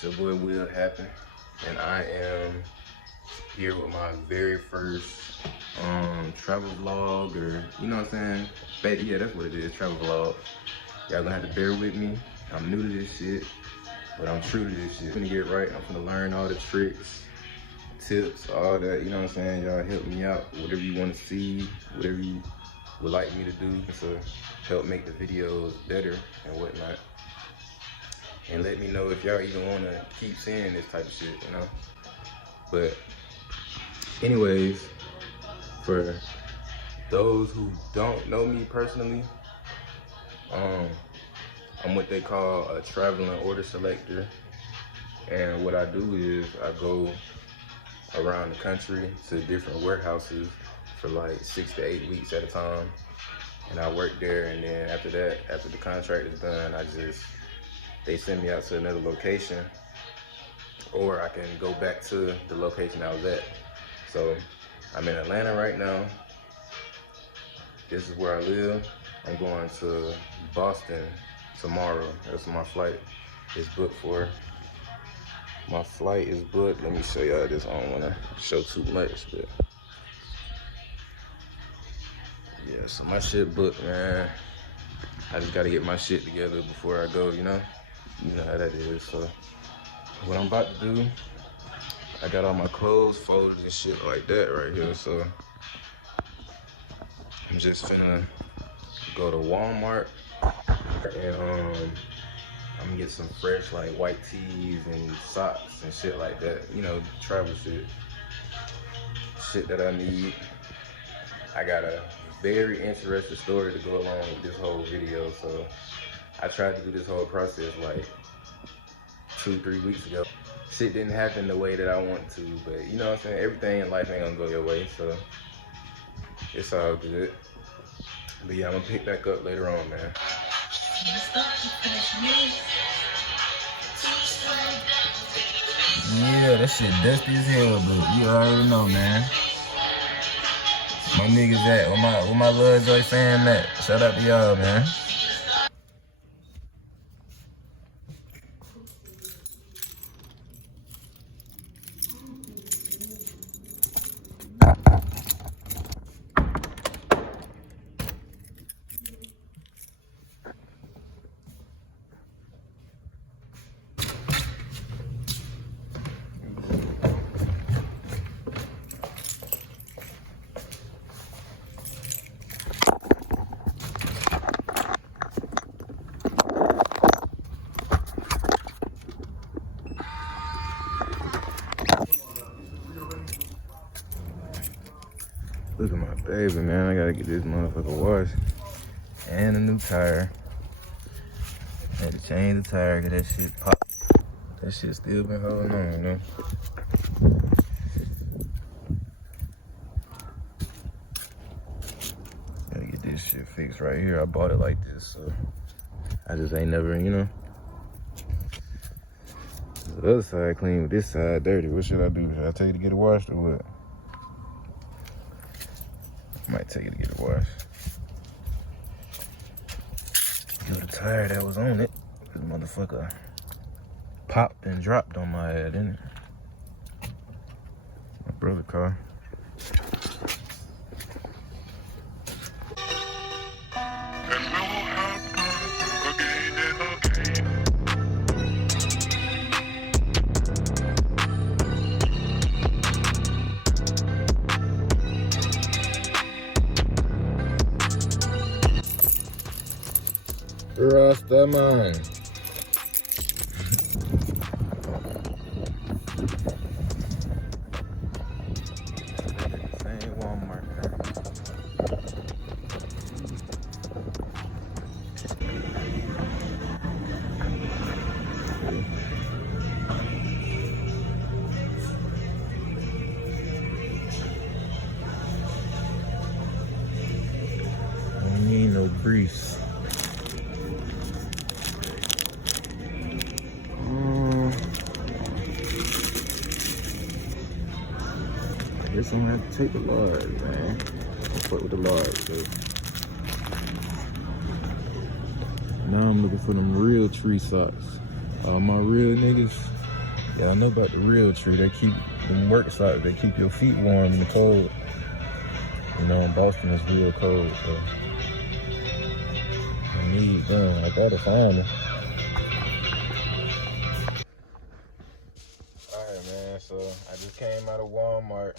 It's your boy Will Happen, and I am here with my very first travel vlog, or you know what I'm saying? Yeah, that's what it is, travel vlog. Y'all gonna have to bear with me. I'm new to this shit, but I'm true to this shit. I'm gonna get right. I'm gonna learn all the tricks, tips, all that. You know what I'm saying? Y'all help me out. Whatever you want to see, whatever you would like me to do to help make the videos better and whatnot. And let me know if y'all even want to keep seeing this type of shit, you know? But anyways, for those who don't know me personally, I'm what they call a traveling order selector. And what I do is I go around the country to different warehouses for like 6 to 8 weeks at a time. And I work there, and then after that, after the contract is done, they send me out to another location, or I can go back to the location I was at. So I'm in Atlanta right now. This is where I live. I'm going to Boston tomorrow. That's what my flight is booked for. My flight is booked. Let me show y'all this. I don't want to show too much, but yeah, so my shit booked, man. I just gotta get my shit together before I go, you know? You know how that is. So what I'm about to do, I got all my clothes folded and shit like that right here. So I'm just finna go to Walmart and I'm gonna get some fresh like white tees and socks and shit like that. You know, travel shit that I need. I got a very interesting story to go along with this whole video. So I tried to do this whole process like 2-3 weeks ago. Shit didn't happen the way that I want to, but you know what I'm saying? Everything in life ain't gonna go your way, so it's all good. But yeah, I'm gonna pick back up later on, man. Yeah, that shit dusty as hell, but you already know, man. My niggas at, where my Love Joy fam at. Shout out to y'all, man. Look at my baby, man. I gotta get this motherfucker washed. And a new tire. Had to change the tire because that shit popped. That shit still been holding on, you know? Gotta get this shit fixed right here. I bought it like this, so I just ain't never, you know? The other side clean, with this side dirty. What should I do? Should I take it to get it washed or what? Might take it to get it washed. Get the tire that was on it. This motherfucker popped and dropped on my head, didn't it? My brother's car. Rastaman. Same Walmart. Don't need no grease. I guess I'm gonna have to take the large, man. I'll fuck with the large, so. Now I'm looking for them real tree socks. All my real niggas, Y'all know about the real tree. They keep them work socks. They keep your feet warm in the cold. You know, in Boston it's real cold, so I need them. I gotta find them. Alright, man. So I just came out of Walmart.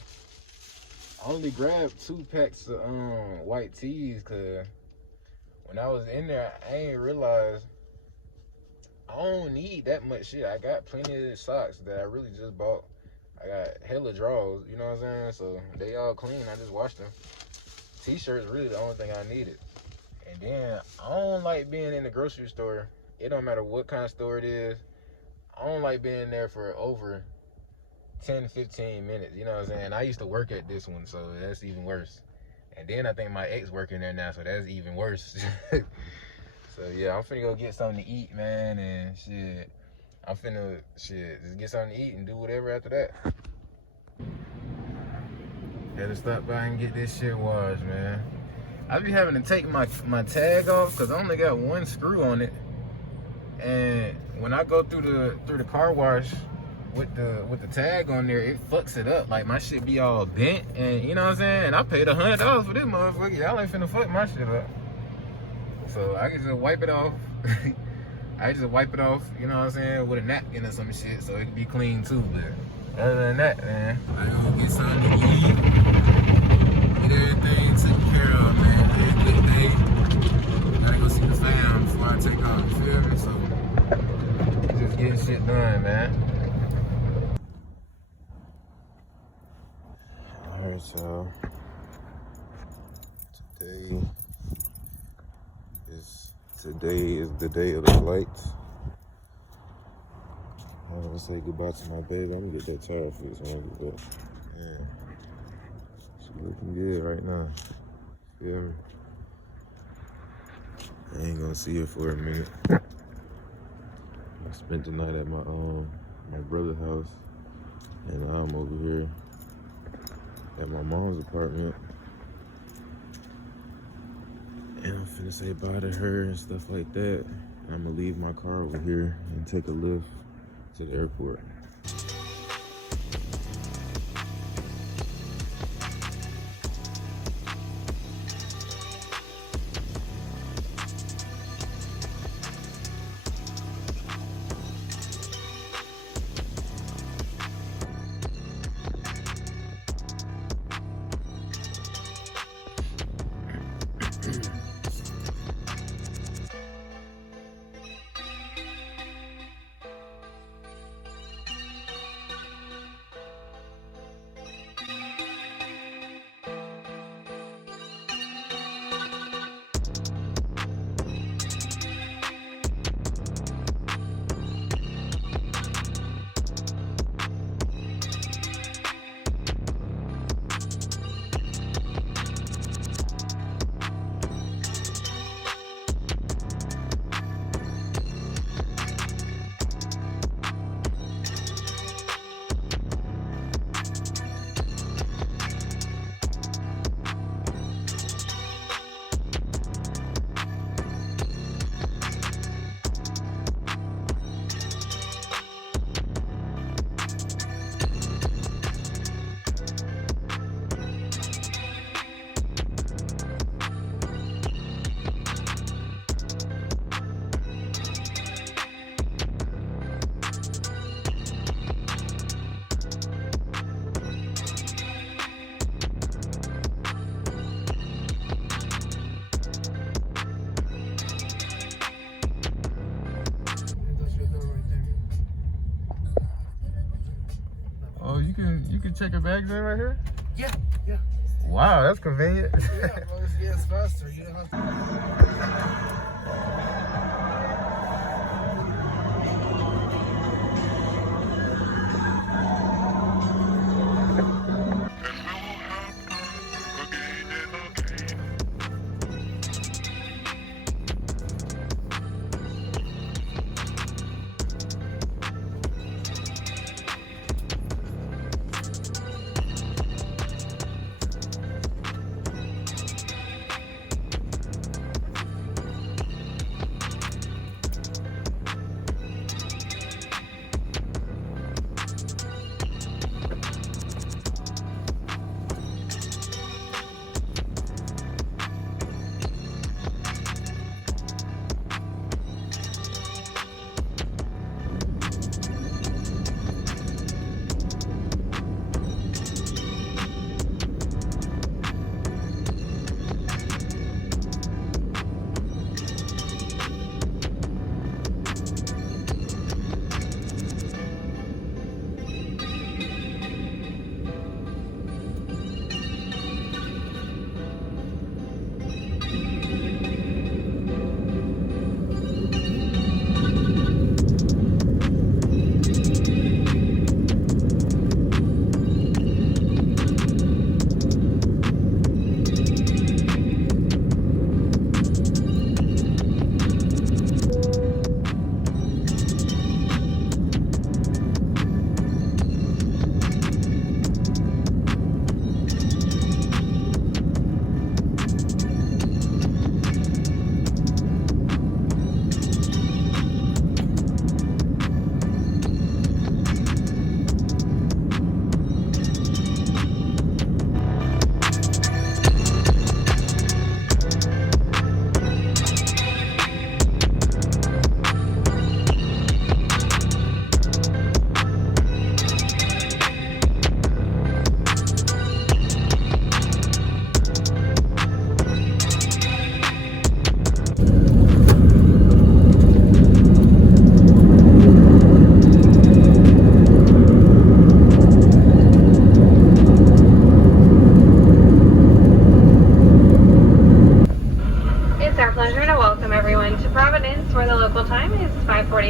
I only grabbed 2 packs of white tees, cause when I was in there, I ain't realized I don't need that much shit. I got plenty of socks that I really just bought. I got hella drawers, you know what I'm saying? So they all clean. I just washed them. T-shirts really the only thing I needed. And then I don't like being in the grocery store. It don't matter what kind of store it is. I don't like being there for over 10-15 minutes, you know what I'm saying? I used to work at this one, so that's even worse. And then I think my ex working there now, so that's even worse. So yeah, I'm finna go get something to eat, man, and shit. I'm finna just get something to eat and do whatever after that. Had to stop by and get this shit washed, man. I be having to take my tag off because I only got 1 screw on it. And when I go through the car wash with the tag on there, it fucks it up. Like my shit be all bent, and you know what I'm saying? And I paid $100 for this motherfucker. Y'all ain't finna fuck my shit up. So I can just wipe it off. I just wipe it off, you know what I'm saying, with a napkin or some shit, so it can be clean too. But other than that, man, I gonna get something to eat, get everything taken care of, man. It's a good day. Gotta go see the fam before I take off, you feel me? So just getting shit done, man. Alright, so today is the day of the flights. I'm gonna say goodbye to my baby. I'm gonna get that tire fixed when I get back. Man, she looking good right now. Feel me? I ain't gonna see her for a minute. I spent the night at my brother's house, and I'm over here at my mom's apartment. And I'm finna say bye to her and stuff like that. I'm gonna leave my car over here and take a lift to the airport. You can check your bags in right here? Yeah, yeah. Wow, that's convenient. Yeah, well, it's faster. You don't have to.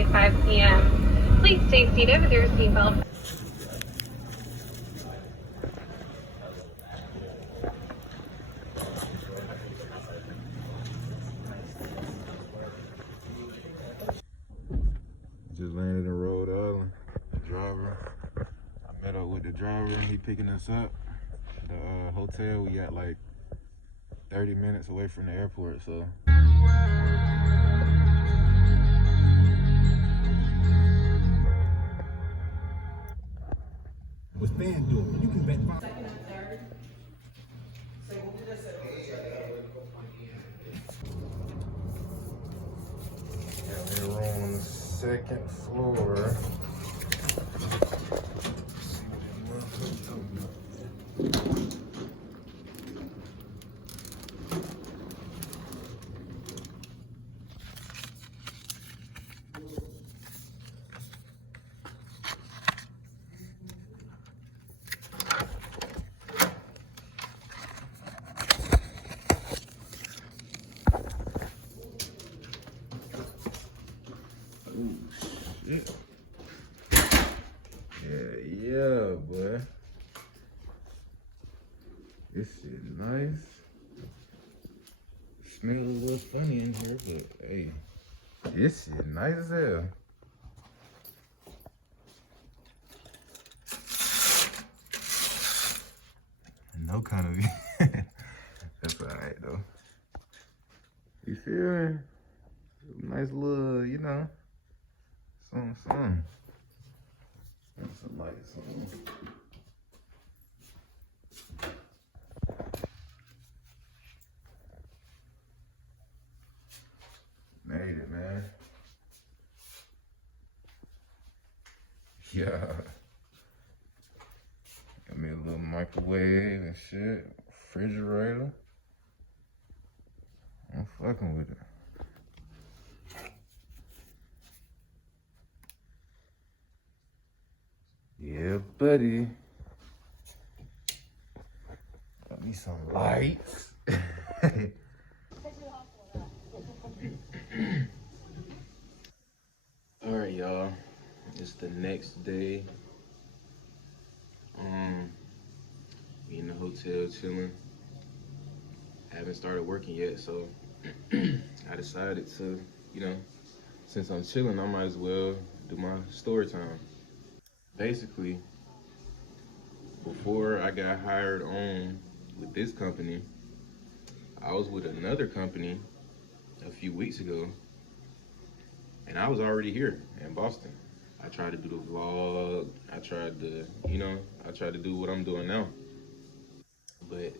by 5 p.m. Please stay seated with your seatbelt. Just landed in Rhode Island. The driver, I met up with the driver. He picking us up. The hotel, we got like 30 minutes away from the airport, so. What's fan doing? You can bet. Yeah, we're on the second floor. Shit. Yeah, boy. This shit nice. Smell a little funny in here, but hey, this shit nice as hell. No kind of that's alright though. You feel me? Nice little, you know, something. That's a light something. Made it, man. Yeah. Got me a little microwave and shit. Refrigerator. I'm fucking with it. Yeah, buddy. Got me some lights. All right, y'all. It's the next day. We in the hotel chilling. Haven't started working yet, so I decided to, you know, since I'm chilling, I might as well do my story time. Basically, before I got hired on with this company, I was with another company a few weeks ago, and I was already here in Boston. I tried to do the vlog. I tried to, I tried to do what I'm doing now. But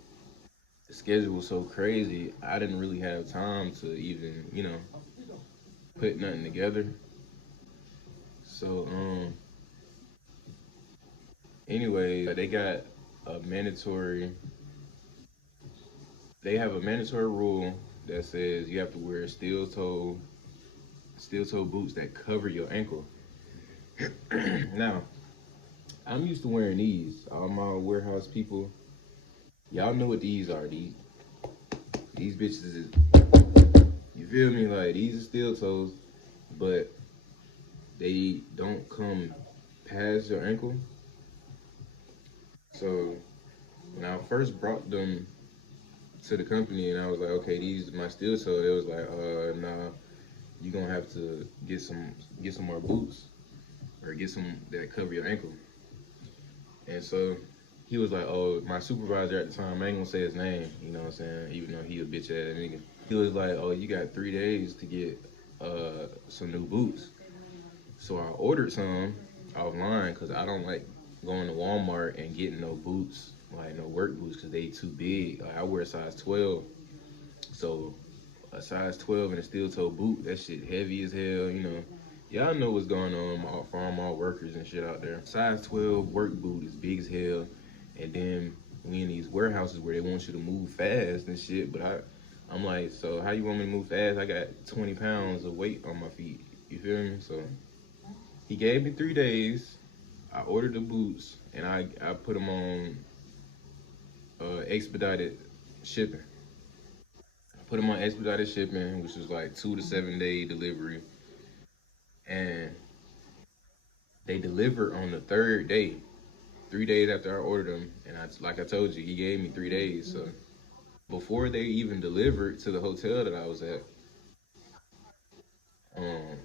the schedule was so crazy, I didn't really have time to even, put nothing together. So, anyway, they got a mandatory, they have a mandatory rule that says you have to wear steel-toe boots that cover your ankle. Now, I'm used to wearing these. All my warehouse people, y'all know what these are. These bitches is, you feel me? Like, these are steel toes, but they don't come past your ankle. So when I first brought them to the company and I was like, okay, these are my steel toe, it was like, nah, you gonna have to get some more boots or get some that cover your ankle. And so he was like, oh, my supervisor at the time, I ain't gonna say his name, you know what I'm saying, even though he a bitch ass nigga. He was like, oh, you got 3 days to get some new boots. So I ordered some offline because I don't like going to Walmart and getting no boots, like no work boots, because they too big. Like, I wear a size 12, so a size 12 and a steel toe boot, that shit heavy as hell, Y'all know what's going on for all my workers and shit out there. Size 12 work boot is big as hell, and then we in these warehouses where they want you to move fast and shit, but I'm like, so how you want me to move fast? I got 20 pounds of weight on my feet, you feel me? So he gave me 3 days. I ordered the boots, and I put them on expedited shipping. I put them on expedited shipping, which was like 2 to 7 day delivery. and they delivered on the third day, 3 days after I ordered them. And like I told you, he gave me 3 days. So before they even delivered to the hotel that I was at, um,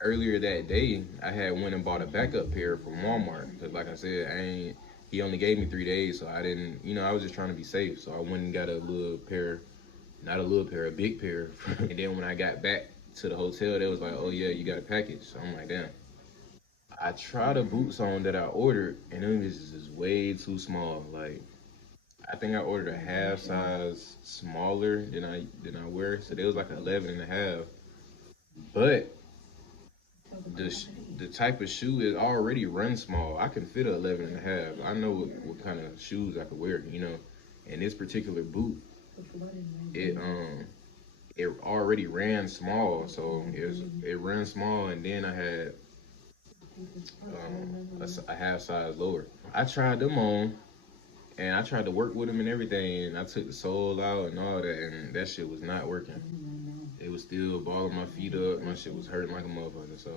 earlier that day, I had went and bought a backup pair from Walmart. Cause like I said, he only gave me 3 days, so I didn't, I was just trying to be safe. So I went and got a little pair, not a little pair, a big pair. And then when I got back to the hotel, they was like, oh yeah, you got a package. So I'm like, damn. I tried the boots on that I ordered, and them was just way too small. Like, I think I ordered a half size smaller than I wear, so they was like 11 and a half. But the type of shoe is already run small. I can fit a 11 and a half. I know what kind of shoes I could wear, And this particular boot, it it already ran small, so it ran small, and then I had a half size lower. I tried them on, and I tried to work with them and everything, and I took the sole out and all that, and that shit was not working. It was still balling my feet up. My shit was hurting like a motherfucker. So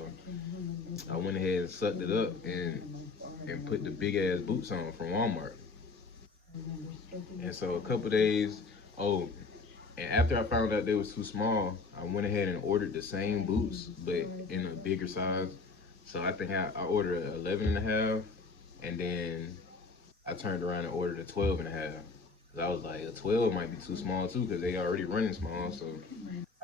I went ahead and sucked it up and put the big ass boots on from Walmart. And so a couple days, and after I found out they was too small, I went ahead and ordered the same boots, but in a bigger size. So I think I ordered an 11 and a half, and then I turned around and ordered a 12 and a half. Cause I was like, a 12 might be too small too, cause they already running small. So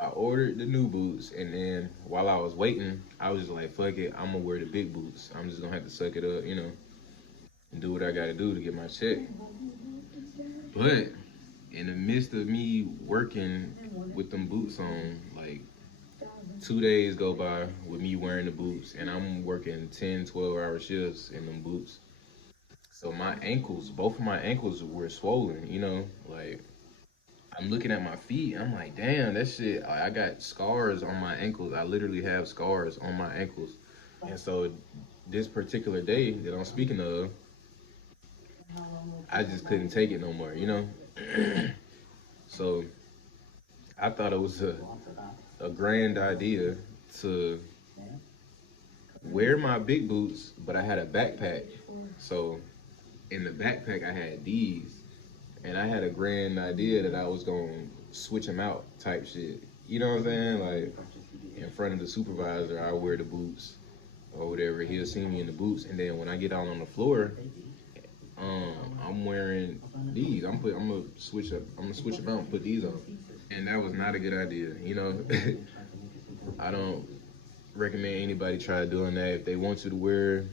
I ordered the new boots, and then while I was waiting, I was just like, fuck it, I'm gonna wear the big boots. I'm just gonna have to suck it up, and do what I gotta do to get my check. But in the midst of me working with them boots on, like 2 days go by with me wearing the boots, and I'm working 10, 12-hour shifts in them boots. So my ankles, both of my ankles were swollen, like I'm looking at my feet, I'm like, damn, that shit, I got scars on my ankles. I literally have scars on my ankles. And so this particular day that I'm speaking of, I just couldn't take it no more, So I thought it was a grand idea to wear my big boots, but I had a backpack. So in the backpack, I had these. And I had a grand idea that I was going to switch them out type shit. You know what I'm saying? Like, in front of the supervisor, I wear the boots or whatever. He'll see me in the boots. And then when I get out on the floor, I'm wearing these. I'm gonna switch them out and put these on. And that was not a good idea. I don't recommend anybody try doing that. If they want you to wear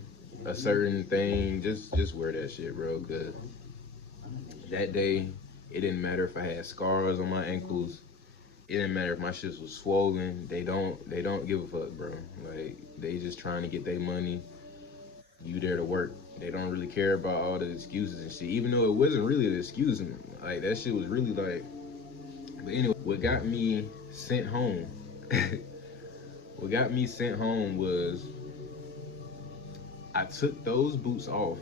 a certain thing, just wear that shit, bro. Cause that day, it didn't matter if I had scars on my ankles. It didn't matter if my shit was swollen. They don't give a fuck, bro. Like, they just trying to get their money. You there to work. They don't really care about all the excuses and shit. Even though it wasn't really an excuse, like that shit was really like. But anyway, what got me sent home? What got me sent home was I took those boots off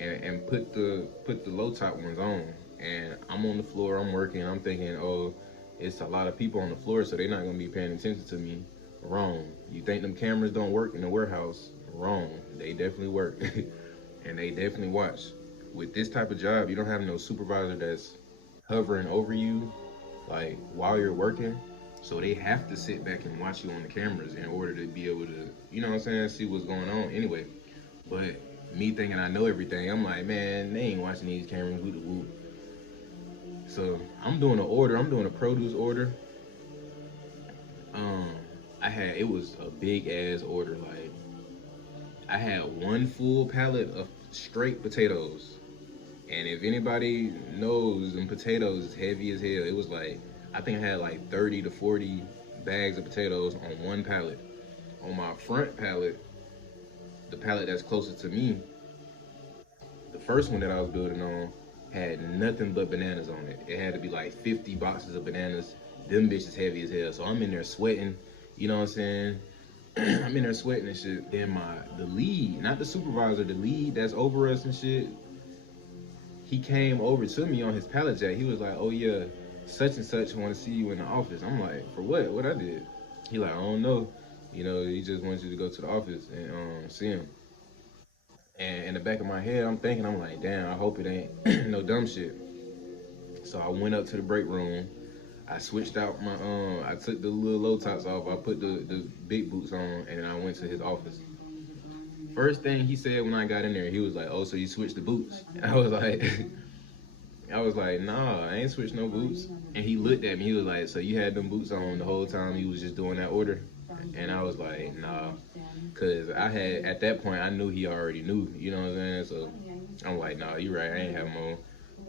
and put the low top ones on, and I'm on the floor, I'm working, I'm thinking, oh, it's a lot of people on the floor, so they're not gonna be paying attention to me. Wrong. You think them cameras don't work in the warehouse? Wrong. They definitely work. And they definitely watch. With this type of job, you don't have no supervisor that's hovering over you like while you're working, so they have to sit back and watch you on the cameras in order to be able to, see what's going on anyway. But me thinking I know everything, I'm like, man, they ain't watching these cameras, woo the woo. So I'm doing a produce order. It was a big ass order. Like, I had one full pallet of straight potatoes. And if anybody knows, them potatoes is heavy as hell. It was like, I think I had like 30 to 40 bags of potatoes on one pallet. On my front pallet, the pallet that's closest to me, the first one that I was building on had nothing but bananas on it. It had to be like 50 boxes of bananas. Them bitches heavy as hell. So I'm in there sweating, you know what I'm saying? I'm in there sweating and shit. Then the lead, not the supervisor, the lead that's over us and shit, he came over to me on his pallet jack. He was like, oh yeah, such and such want to see you in the office. I'm like, for what? What I did? He like, I don't know. You know, he just wants you to go to the office and see him. And in the back of my head, I'm thinking, I'm like, damn, I hope it ain't no dumb shit. So I went up to the break room. I switched out my I took the little low tops off. I put the big boots on, and then I went to his office. First thing he said when I got in there, he was like, "Oh, so you switched the boots?" I was like, I was like, "Nah, I ain't switched no boots." And he looked at me. He was like, "So you had them boots on the whole time you was just doing that order?" And I was like, "Nah," cause I had at that point I knew he already knew. You know what I'm saying? So I'm like, "Nah, you right. I ain't have them on."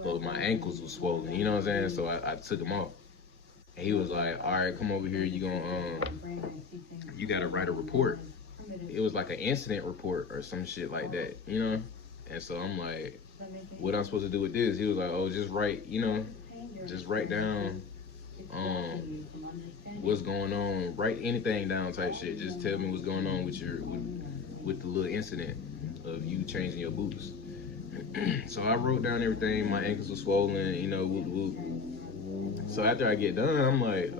But my ankles was swollen. You know what I'm saying? So I took them off. And he was like, "All right, come over here. You gotta write a report." It was like an incident report or some shit like that, you know. And so I'm like, "What I'm supposed to do with this?" He was like, "Oh, just write, just write down um what's going on. Write anything down, type shit. Just tell me what's going on with with the little incident of you changing your boots." So I wrote down everything. My ankles were swollen, whoop, whoop. So after I get done, I'm like,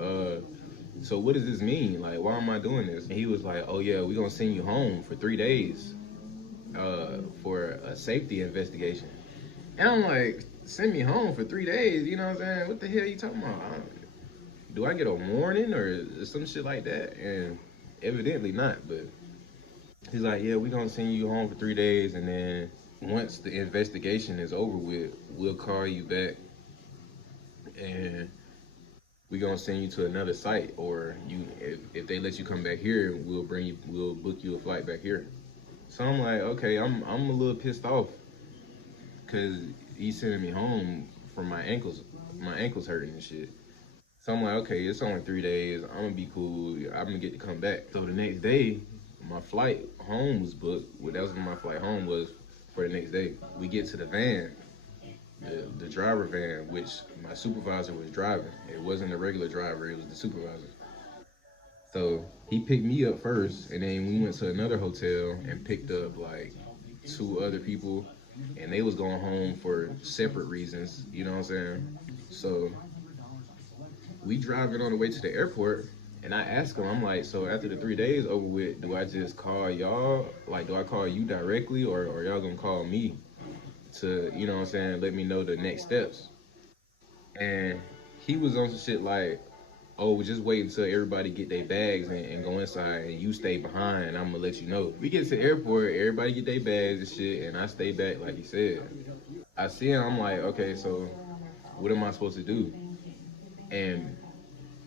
so what does this mean? Like, why am I doing this? And he was like, "Oh yeah, we're gonna send you home for 3 days for a safety investigation." And I'm like, "Send me home for 3 days?" You know what I'm saying? What the hell are you talking about? Do I get a warning or some shit like that? And evidently not. But he's like, "Yeah, we're gonna send you home for 3 days, and then once the investigation is over with, we'll call you back and we're gonna send you to another site, or if they let you come back here, we'll book you a flight back here." So I'm like, okay, I'm a little pissed off because he's sending me home from my ankles hurting and shit. So I'm like, okay, it's only 3 days. I'm gonna be cool. I'm gonna get to come back. So the next day, my flight home was booked. Well, that was when my flight home was for the next day. We get to the van, the driver van, which my supervisor was driving. It wasn't a regular driver, it was the supervisor. So he picked me up first, and then we went to another hotel and picked up like two other people, and they was going home for separate reasons. You know what I'm saying? So we driving on the way to the airport, and I asked him, I'm like, "So after the 3 days over with, do I just call y'all? Like, do I call you directly, or y'all gonna call me to, what I'm saying, let me know the next steps?" And he was on some shit like, "Oh, just wait until everybody get their bags and go inside, and you stay behind, and I'm gonna let you know." We get to the airport, everybody get their bags and shit, and I stay back like he said. I see him, I'm like, okay, so what am I supposed to do? And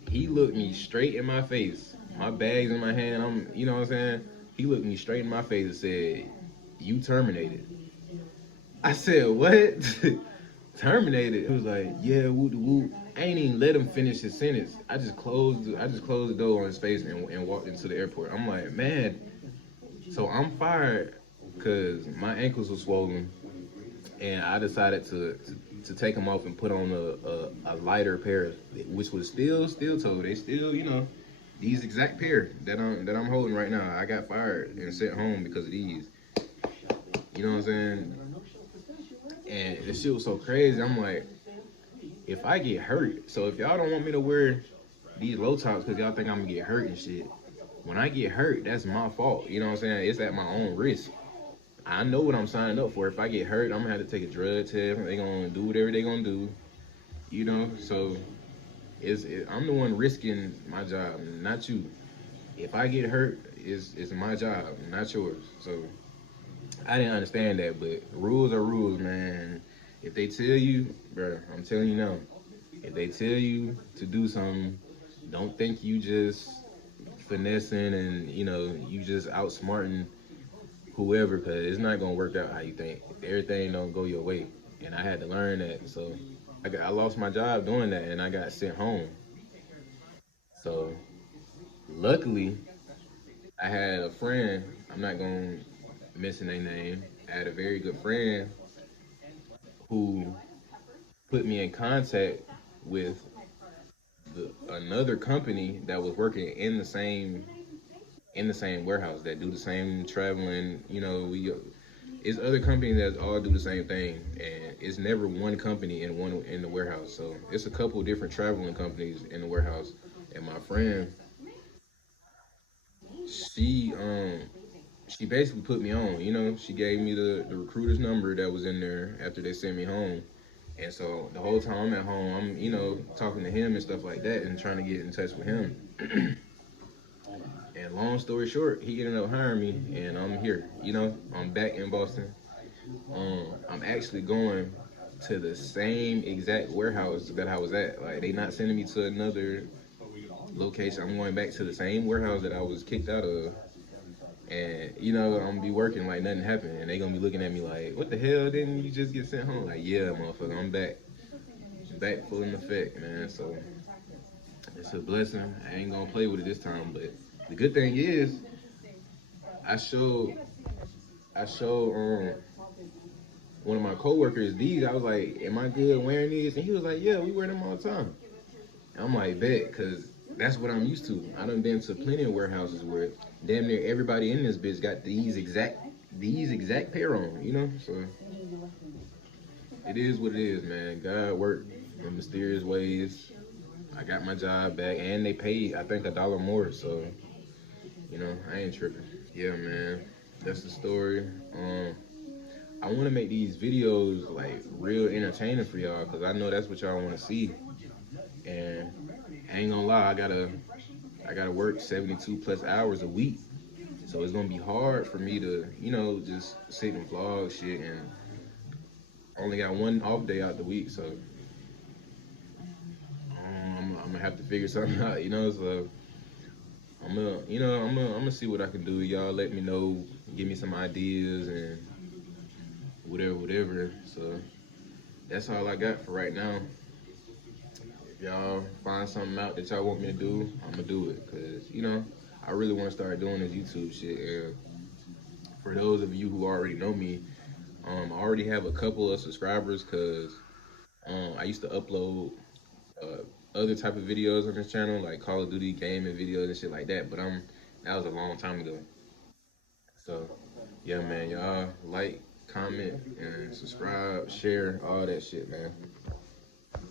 he looked me straight in my face. My bag's in my hand, you know what I'm saying? He looked me straight in my face and said, "You terminated." I said, "What?" "Terminated?" He was like, "Yeah, whoop de whoop." I ain't even let him finish his sentence. I just closed the door on his face and walked into the airport. I'm like, man, so I'm fired because my ankles were swollen, and I decided to take them off and put on a lighter pair, which was still toe. They still, these exact pair that I'm holding right now. I got fired and sent home because of these. You know what I'm saying? And this shit was so crazy. I'm like, if I get hurt, so if y'all don't want me to wear these low tops because y'all think I'm gonna get hurt and shit, when I get hurt, that's my fault. You know what I'm saying? It's at my own risk. I know what I'm signing up for. If I get hurt, I'm gonna have to take a drug test. They gonna do whatever they gonna do. So I'm the one risking my job, not you. If I get hurt, it's my job, not yours. So I didn't understand that, but rules are rules, man. If they tell you, bro, I'm telling you now. If they tell you to do something, don't think you just finessing and you just outsmarting whoever, because it's not gonna work out how you think. Everything don't go your way, and I had to learn that. So I lost my job doing that, and I got sent home. So luckily, I had a friend. I'm not gonna mention their name. I had a very good friend who put me in contact with another company that was working in the same warehouse that do the same traveling. It's other companies that all do the same thing, and it's never one company in the warehouse. So it's a couple different traveling companies in the warehouse. And my friend, she she basically put me on. You know, she gave me the recruiter's number that was in there after they sent me home. And so the whole time I'm at home, I'm, you know, talking to him and stuff like that and trying to get in touch with him. And long story short, he ended up hiring me and I'm here. You know, I'm back in Boston. I'm actually going to the same exact warehouse that I was at. Like they not sending me to another location. I'm going back to the same warehouse that I was kicked out of. And you know, I'm gonna be working like nothing happened, and they gonna be looking at me like, "What the hell? Didn't you just get sent home?" Like, yeah, motherfucker, I'm back full in effect, man. So it's a blessing. I ain't gonna play with it this time, but the good thing is, I showed one of my coworkers these. I was like, "Am I good wearing these?" And he was like, "Yeah, we wear them all the time." And I'm like, "Bet," because that's what I'm used to. I done been to plenty of warehouses where damn near everybody in this bitch got these exact pair on, you know? So it is what it is, man. God worked in mysterious ways. I got my job back and they paid I think $1 more, so you know, I ain't tripping. Yeah, man. That's the story. I want to make these videos like real entertaining for y'all because I know that's what y'all want to see. And I ain't gonna lie, I gotta work 72 plus hours a week. So it's gonna be hard for me to, you know, just sit and vlog shit and only got one off day out the week. So I'm gonna have to figure something out, you know. So I'm gonna see what I can do. Y'all let me know, give me some ideas and whatever. So that's all I got for right now. If y'all find something out that y'all want me to do, I'm gonna do it. Cause you know, I really want to start doing this YouTube shit. And for those of you who already know me, I already have a couple of subscribers because I used to upload uh, other type of videos on this channel, like Call of Duty gaming videos and shit like that. But that was a long time ago. So yeah, man, y'all like, comment, and subscribe, share, all that shit, man.